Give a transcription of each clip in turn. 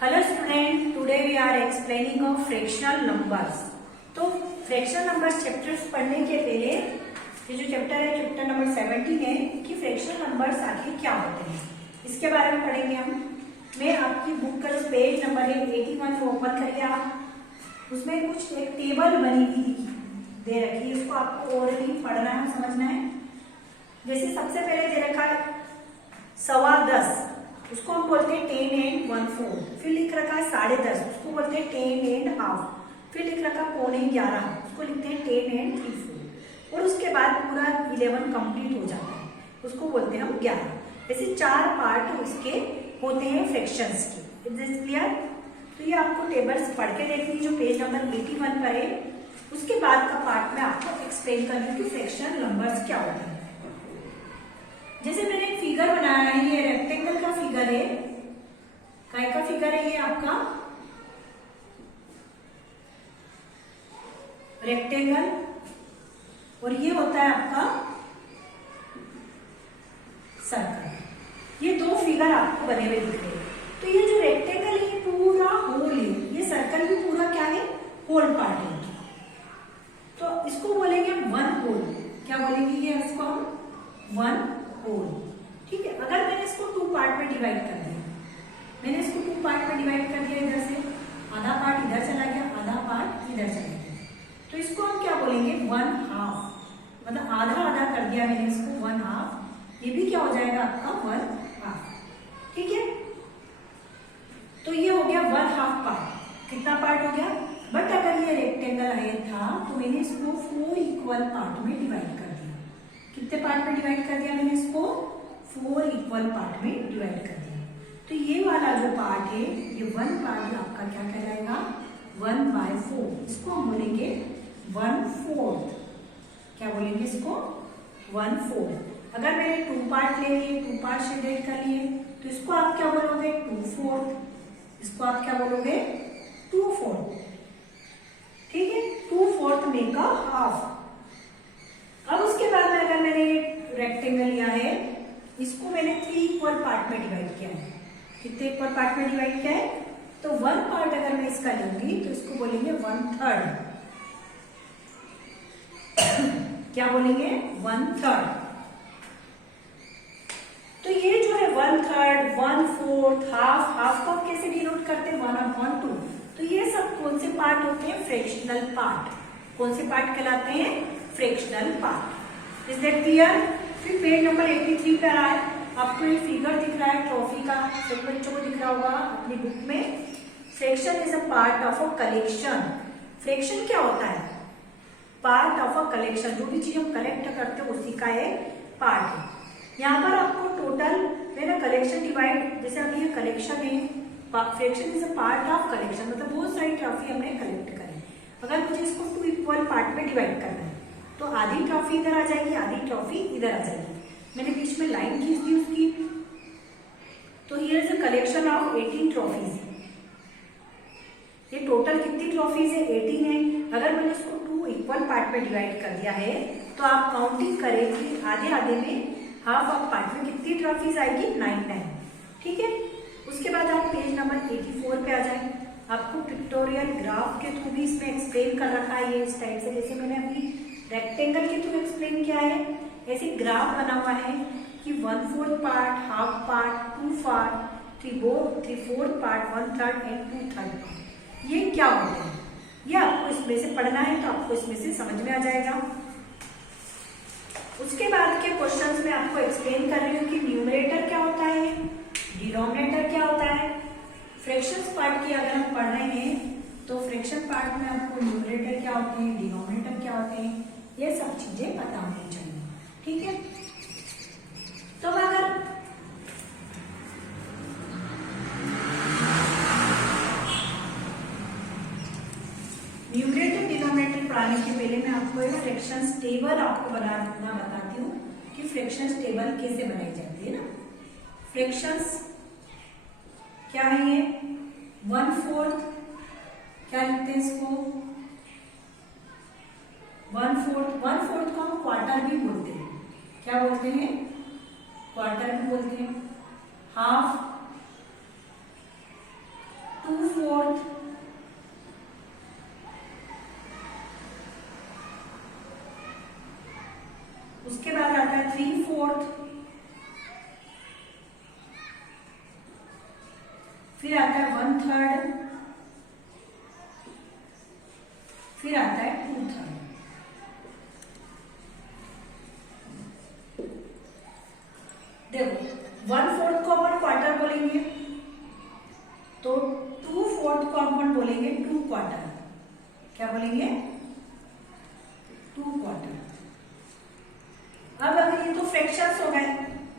Hello student, today we are explaining of fractional numbers. तो fractional numbers chapters पढ़ने के पहले ये जो चैप्टर है चैप्टर नंबर 17 है कि फ्रैक्शनल नंबर्स आखिर क्या होते हैं इसके बारे में पढ़ेंगे हम। मैं आपकी बुक का जो पेज नंबर है 81 को ओपन करिए आप। उसमें कुछ एक टेबल बनी हुई दे रखी है, उसको आपको ओरली पढ़ना है, समझना है। जैसे सबसे पहले दे रखा है 10.25, उसको हम बोलते हैं 10 and 1/4। फिर लिख रखा है 10.5, उसको बोलते हैं 10 and half। फिर लिख रखा है 11.25, उसको लिखते हैं 10 and 3/4। और उसके बाद पूरा 11 कंप्लीट हो जाता है, उसको बोलते हैं हम 11। ऐसे 4 पार्ट उसके होते हैं फ्रैक्शंस के। Is this clear? तो ये आपको टेबल्स पढ़ के देखनी जो पेज नंबर 81 पर है। उसके बाद का पार्ट में आपको एक्सप्लेन कर रही हूँ कि फ्रैक्शनल नंबर्स क्या होते हैं। जैसे मैंने एक फिगर बनाया है, ये रेक्टेंगल का फिगर है। काय का फिगर है ये आपका? रेक्टेंगल। और ये होता है आपका सर्कल। ये दो फिगर आपको बने हुए दिख रहे हैं। तो ये जो रेक्टेंगल है ये पूरा होल है, ये सर्कल भी पूरा क्या है? होल पार्ट है। तो इसको बोलेंगे वन होल। क्या बोलेंगे ये इसको हम? One whole. ठीक है। अगर मैंने इसको 2 पार्ट में डिवाइड कर दिया, मैंने इसको 2 पार्ट में डिवाइड कर दिया, इधर से आधा पार्ट इधर चला गया, आधा पार्ट इधर चला गया, तो इसको हम क्या बोलेंगे? 1/2। मतलब आधा आधा कर दिया मैंने इसको 1/2। ये भी क्या हो जाएगा आपका 1/2। ठीक है। तो ये हो गया 1/2 पार्ट। कितना पार्ट हो गया? बट अगर ये रेक्टेंगल है था तो मैंने इसको 4 इक्वल पार्ट में डिवाइड कर दिया। कितने पार्ट में डिवाइड कर दिया मैंने इसको? 4 इक्वल पार्ट में डिवाइड कर दिया। तो ये वाला जो पार्ट है ये 1 पार्ट आपका क्या कहलाएगा? 1/4। इसको हम बोलेंगे 1/4। क्या बोलेंगे इसको? 1/4। अगर मैंने 2 पार्ट ले लिए, 2 पार्ट से डिवाइड कर लिए, तो इसको आप क्या बोलोगे? 2/4। इसको आप क्या बोलोगे? 2/4। ठीक है। 2/4 मेक अ हाफ। अब उसके बाद में अगर मैंने रेक्टेंगल लिया है, इसको मैंने 3 इक्वल पार्ट में डिवाइड किया है। कितने इक्वल पार्ट में डिवाइड किया है? तो 1 पार्ट अगर मैं इसका लूंगी तो इसको बोलेंगे 1/3। क्या बोलेंगे? 1/3। तो ये जो है 1/3, 1/4, हाफ को हम कैसे डिनोट करते हैं? 1/2। तो ये सब कौन से पार्ट होते हैं? Fractional part. कौन से पार्ट कहलाते हैं? Fractional part. Is that clear? फिर पेज नंबर 83 पे आए, आपको ये फिगर दिख रहा है ट्रॉफी का, सब बच्चों को दिख रहा होगा अपनी बुक में। Fraction is a part of a collection. Fraction क्या होता है? Part of a collection. जो भी चीज हम कलेक्ट करते हैं उसी का एक पार्ट है। यहाँ पर आपको टोटल मैंने कलेक्शन डिवाइड, जैसे अभी ये कलेक्शन है, fraction is a part of collection, मतलब बहुत सारी ट्रॉफी हमने कलेक्ट करी। अगर मुझे इसको 2 इक्वल पार्ट में डिवाइड करना है तो आधी ट्रॉफी इधर आ जाएगी, आधी ट्रॉफी इधर आ जाएगी। मैंने बीच में लाइन खींच दी उसकी। तो here is a collection of 18 trophies. ये टोटल कितनी ट्रॉफीज है? 18 है। अगर मैंने इसको 2 इक्वल पार्ट में डिवाइड कर दिया है तो आप काउंटिंग करें कि आधे आधे में हाफ ऑफ पार्ट में कितनी ट्रॉफीज आएगी? 9। ठीक है। उसके बाद आप पेज नंबर 84 पे आ जाए। आपको पिक्टोरियल ग्राफ के थ्रू भी इसमें एक्सप्लेन कर रखा है ये इस टाइप से, जैसे मैंने अभी रेक्टेंगल के थ्रू एक्सप्लेन किया है, ऐसे ग्राफ बना हुआ है कि 1/4 part, half part, 2 part, 3/4 part, 1/3 and 2/3 part. ये क्या होते हैं? ये आपको इसमें से पढ़ना है तो आपको इसमें से समझ में आ जाएगा। उसके बाद के क्वेश्चंस में आपको एक्सप्लेन कर रही हूँ कि न्यूमरेटर क्या होता है, डिनोमिनेटर क्या होता है। फ्रैक्शंस पार्ट की अगर हम पढ़ रहे हैं तो फ्रैक्शन पार्ट में आपको न्यूमरेटर क्या होते हैं, डिनोमिनेटर क्या होते हैं, ये सब चीजें पता होनी चाहिए। ठीक है। तो अगर न्यूमरेटर डिनोमिनेटर पढ़ाने के पहले मैं आपको एक फ्रैक्शंस टेबल आपको बनाना बताती हूँ कि फ्रैक्शंस टेबल कैसे बनाई जाती है ना। फ्रैक्शंस क्या है? ये 1/4, क्या लिखते हैं इसको? 1/4 को हम क्वार्टर भी बोलते हैं। क्या बोलते हैं? क्वार्टर भी बोलते हैं। हाफ 4th, उसके बाद आता है 3/4, फिर आता है 1/3, फिर आता है 2/3। देखो 1/4 को अपन क्वार्टर बोलेंगे, तो 2/4 को अपन बोलेंगे 2 क्वार्टर। क्या बोलेंगे? 2 क्वार्टर। अब अगर ये तो फ्रैक्शंस हो गए,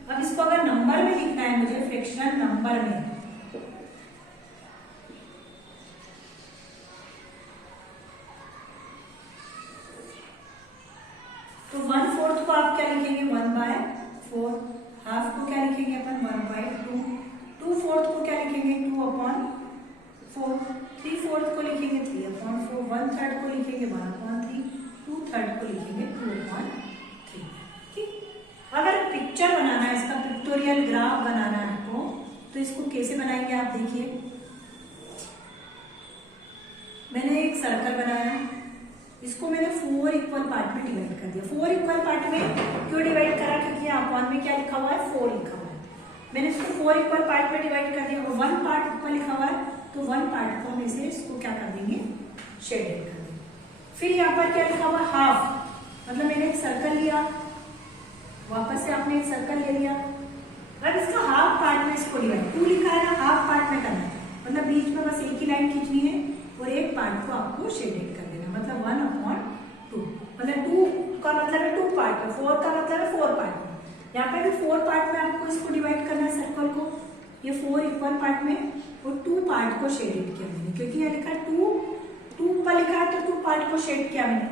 अब इसको अगर नंबर में लिखना है मुझे, फ्रैक्शनल नंबर में, तो 1/4 को आप क्या लिखेंगे? 1/4। हाफ को क्या लिखेंगे अपन? 1/2। 2/4 को क्या लिखेंगे? 2/4। 3/4 को लिखेंगे 3/4। 1/3 को लिखेंगे 1/3। 2/3 को लिखेंगे 2/3। ठीक। अगर पिक्चर बनाना है, इसका पिक्टोरियल ग्राफ बनाना है आपको, तो इसको कैसे बनाएंगे आप देखिए। मैंने एक सर्कल बनाया, इसको मैंने 4 इक्वल पार्ट में डिवाइड कर दिया। 4 इक्वल पार्ट में क्यों डिवाइड करा? क्योंकि यहाँ अपॉन में क्या लिखा हुआ है? 4 लिखा हुआ है। मैंने इसको 4 इक्वल पार्ट में डिवाइड कर दिया और 1 पार्ट ऊपर लिखा हुआ है, तो 1 पार्ट को हम इसे इसको क्या कर देंगे? शेडेड कर देंगे। फिर यहाँ पर क्या लिखा हुआ? हाफ, मतलब मैंने एक सर्कल लिया, वापस से आपने एक सर्कल ले लिया, अब इसका हाफ पार्ट में इसको डिवाइड, 2 लिखा है ना, हाफ पार्ट में करना है, मतलब बीच में बस एक ही लाइन खींचनी है और एक पार्ट को आपको शेडेड कर देना, मतलब 1/2। मतलब 2 का मतलब है 2 पार्ट में, 4 का मतलब है 4 पार्ट में। यहाँ पे भी 4 पार्ट में आपको इसको डिवाइड करना है सर्कल को, ये 4 इक्वल पार्ट में, और 2 पार्ट को शेडेड किया मैंने, क्योंकि यहाँ लिखा है 2 पर लिखा है तो 2 पार्ट को शेड किया मैंने।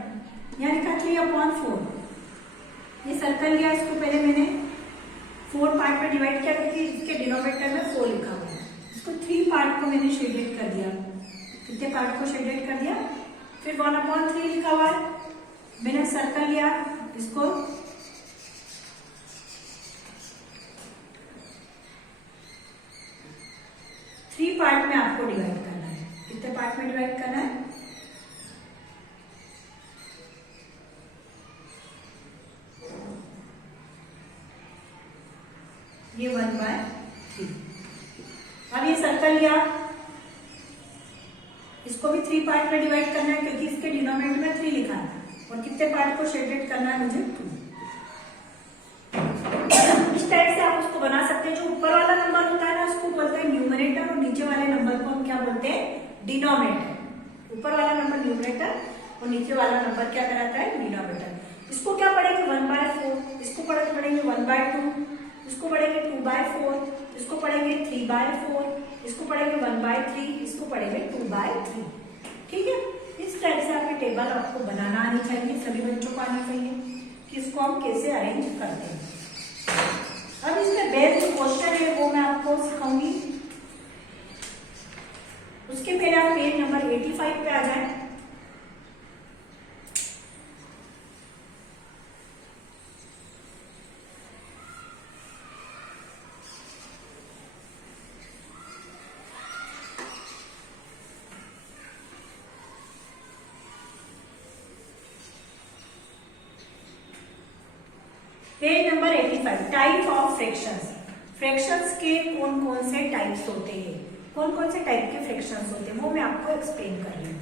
यहाँ लिखा 3/4, ये सर्कल लिया, इसको पहले मैंने 4 पार्ट में डिवाइड किया क्योंकि इसके डिनोमिनेटर में 4 लिखा हुआ है। इसको 3 पार्ट को मैंने शेडेड कर दिया। कितने पार्ट को शेडेड कर दिया? फिर 1/3 लिखा हुआ है, मैंने सर्कल लिया, इसको थ्री पार्ट में आपको डिवाइड करना है। कितने पार्ट में डिवाइड करना है? ये 1/3। अब ये सर्कल लिया, इसको भी 3 पार्ट में डिवाइड करना है क्योंकि इसके डिनोमिनेटर में 3 लिखा है, और कितने पार्ट को शेडेड करना है मुझे? 2। इस टाइप से आप उसको बना सकते हैं। जो ऊपर वाला नंबर होता है ना, उसको बोलते हैं न्यूमरेटर, और नीचे वाले नंबर को हम क्या बोलते हैं? डिनोमिनेटर। ऊपर वाला नंबर न्यूमरेटर और नीचे वाला नंबर क्या कहलाता है? डिनोमिनेटर। इसको क्या पढ़ेंगे? 1/4, इसको पढ़ेंगे 1/2, इसको पढ़ेंगे 2/4, इसको पढ़ेंगे 3/4, इसको पढ़ेंगे 1/3, इसको पढ़ेंगे 2/3। ठीक है, इस टाइप से आपकी टेबल आपको बनाना आनी चाहिए, सभी बच्चों को आनी चाहिए कि इसको हम कैसे अरेंज करते हैं। अब इसमें बेस्ड जो क्वेश्चन है वो मैं आपको सिखाऊंगी। उसके पहले आप पेज नंबर 85 पे आ जाए। Page number 85, type of fractions. Fractions के कौन कौन से टाइप्स होते हैं, कौन कौन से टाइप के फ्रैक्शंस होते हैं, वो मैं आपको एक्सप्लेन कर रही हूँ।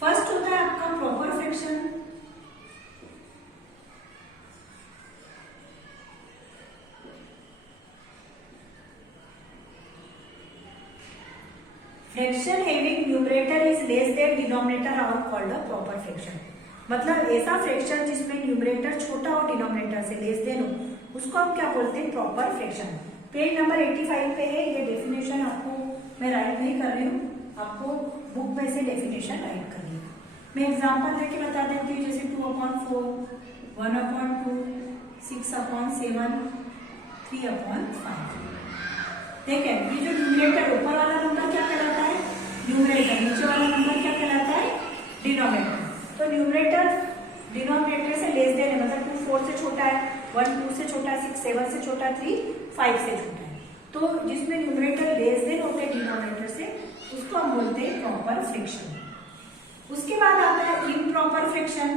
फर्स्ट होता है आपका proper fraction. Fraction having numerator is less than denominator are called a proper fraction. मतलब ऐसा फ्रैक्शन जिसमें न्यूमरेटर छोटा और डिनोमिनेटर से लेस देन हो, उसको हम क्या बोलते हैं? Proper fraction. पेज नंबर 85 पे है, ये डेफिनेशन आपको मैं राइट नहीं कर रही हूँ, आपको बुक में से डेफिनेशन राइट करनी है। मैं एग्जांपल देके बता देती हूँ, जैसे 2/4, 1/2, 6/7, 3/5। देखें ये जो न्यूमरेटर ऊपर वाला नंबर क्या कहलाता है, न्यूमरेटर, नीचे वाला नंबर क्या कहलाता है, डिनोमिनेटर। तो न्यूमरेटर डिनोमिनेटर से लेस देन है, मतलब 2 4 से छोटा है, 1 2 से छोटा है, 6 7 से छोटा है, 3 5 से छोटा है। तो जिसमें न्यूमरेटर लेस देन होते हैं डिनोमिनेटर से, उसको हम बोलते हैं प्रॉपर फ्रैक्शन। उसके बाद आता है इम्प्रॉपर फ्रैक्शन।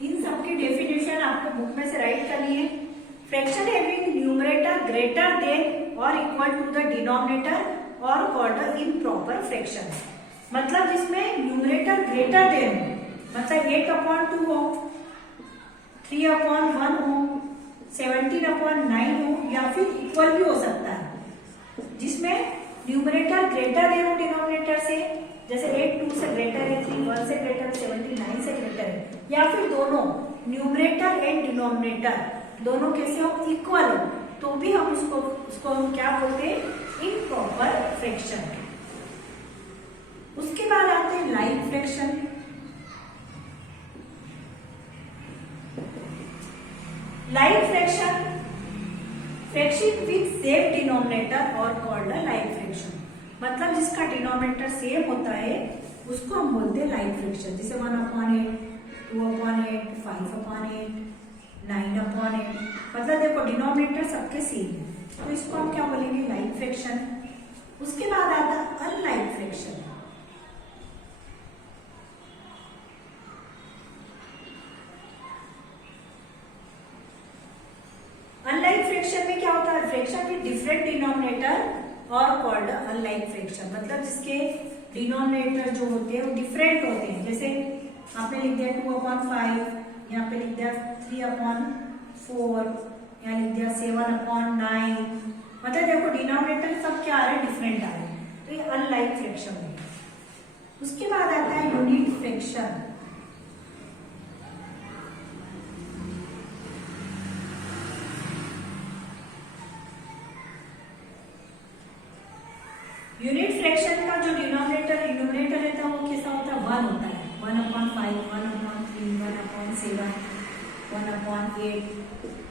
इन सबकी डेफिनेशन आपको बुक में से राइट करनी है। Fraction having numerator greater than और इक्वल टू द डिनोमिनेटर और कॉल्ड इम्प्रॉपर फ्रैक्शन। मतलब जिसमें न्यूमरेटर ग्रेटर देन, मतलब 8/2 हो, 3/1 हो, 17/9 हो, या फिर इक्वल भी हो सकता है। जिसमें न्यूमरेटर ग्रेटर देन हो डिनोमिनेटर से, जैसे 8 2 से ग्रेटर है, 3 1 से ग्रेटर है, 79 से ग्रेटर है, या फिर दोनों न्यूमरेटर एंड डिनोमिनेटर दोनों कैसे हो, इक्वल हो, तो भी हम उसको हम क्या बोलते हैं, इम्प्रॉपर फ्रैक्शन। उसके बाद आते हैं like fraction. Like fraction with same denominator और कॉल्ड लाइक फ्रैक्शन। मतलब जिसका डिनोमिनेटर सेम होता है उसको हम बोलते हैं लाइक फ्रैक्शन। जैसे 1/8, 2/8, 5/8, 9/8। मतलब देखो डिनोमिनेटर सबके सेम है, तो इसको हम क्या बोलेंगे, लाइक फ्रैक्शन। उसके बाद आता है अनलाइक फ्रैक्शन। अनलाइक फ्रैक्शन में क्या होता है, फ्रैक्शन विद डिफरेंट डिनोमिनेटर और कॉल्ड अनलाइक फ्रैक्शन। मतलब जिसके डिनोमिनेटर जो होते हैं वो डिफरेंट होते हैं। जैसे आपने लिख दिया 2/5, यहाँ पे लिख दिया 3/4, यहाँ लिख दिया 7/9। मतलब देखो डिनोमिनेटर सब क्या आ रहे हैं, डिफरेंट आ रहे हैं, तो ये अनलाइक फ्रैक्शन है। उसके बाद आता है यूनिट फ्रैक्शन। यूनिट फ्रैक्शन का जो डिनोमिनेटर न्यूमरेटर रहता है वो कैसा होता है, 1 होता है। 1/5, 1/3, 1/7, 1/8।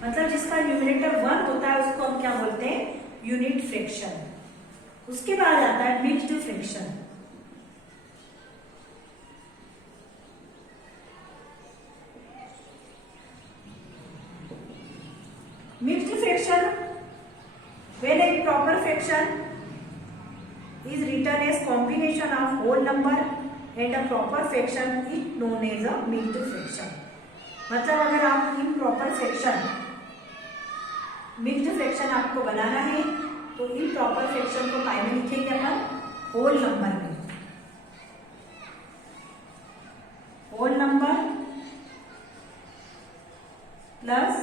मतलब जिसका न्यूमरेटर 1 होता है उसको हम क्या बोलते हैं, यूनिट फ्रैक्शन। उसके बाद आता है mixed fraction. Mixed fraction when a proper fraction is written as combination of whole number and a proper fraction is known as a mixed fraction। मतलब अगर आप इम्प्रॉपर फ्रैक्शन, मिक्स्ड फ्रैक्शन आपको बनाना है तो इम्प्रॉपर फ्रैक्शन को काय में लिखेंगे अपन, होल नंबर में। Whole number plus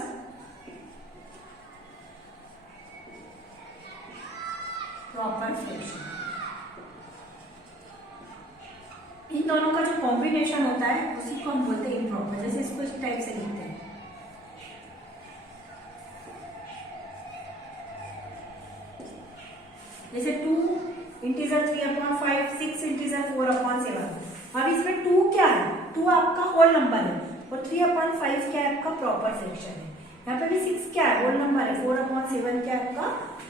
proper fraction, इन दोनों का जो कॉम्बिनेशन होता है उसी को हम बोलते हैं इम्प्रॉपर। जैसे इसको इस टाइप से लिखते हैं, जैसे 2 इंटीजर 3/5, 6 इंटीजर 4/7। अब इसमें 2 क्या है, 2 आपका होल नंबर है, और 3/5 क्या है आपका प्रॉपर फ्रैक्शन है। यहाँ पे भी 6 क्या है, होल नंबर है, 4/7 क्या है आपका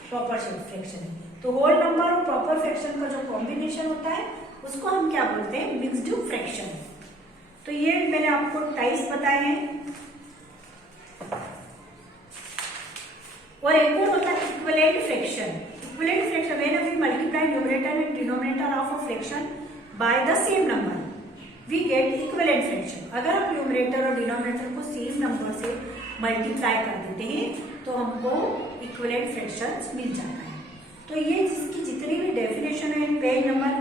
प्रॉपर फ्रैक्शन है। तो होल नंबर और प्रॉपर फ्रैक्शन का जो कॉम्बिनेशन होता है उसको हम क्या बोलते हैं, मिक्स्ड फ्रैक्शन। तो ये मैंने आपको टाइप्स बताए हैं। और एक और होता है equivalent fraction. Equivalent fraction when we multiply numerator and denominator of a fraction by the same number we get equivalent fraction. अगर आप न्यूमरेटर और डिनोमिनेटर को सेम नंबर से मल्टीप्लाई कर देते हैं तो हमको इक्विवेलेंट फ्रैक्शंस मिल जाता है। तो ये इसकी जितनी भी डेफिनेशन है पेज नंबर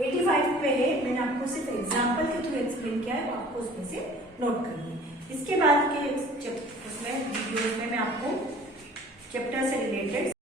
85 पे है, मैंने आपको सिर्फ एग्जांपल के थ्रू एक्सप्लेन किया है, वो आपको उसमें से नोट करनी है। इसके बाद के उसमें वीडियोस में मैं आपको चैप्टर से रिलेटेड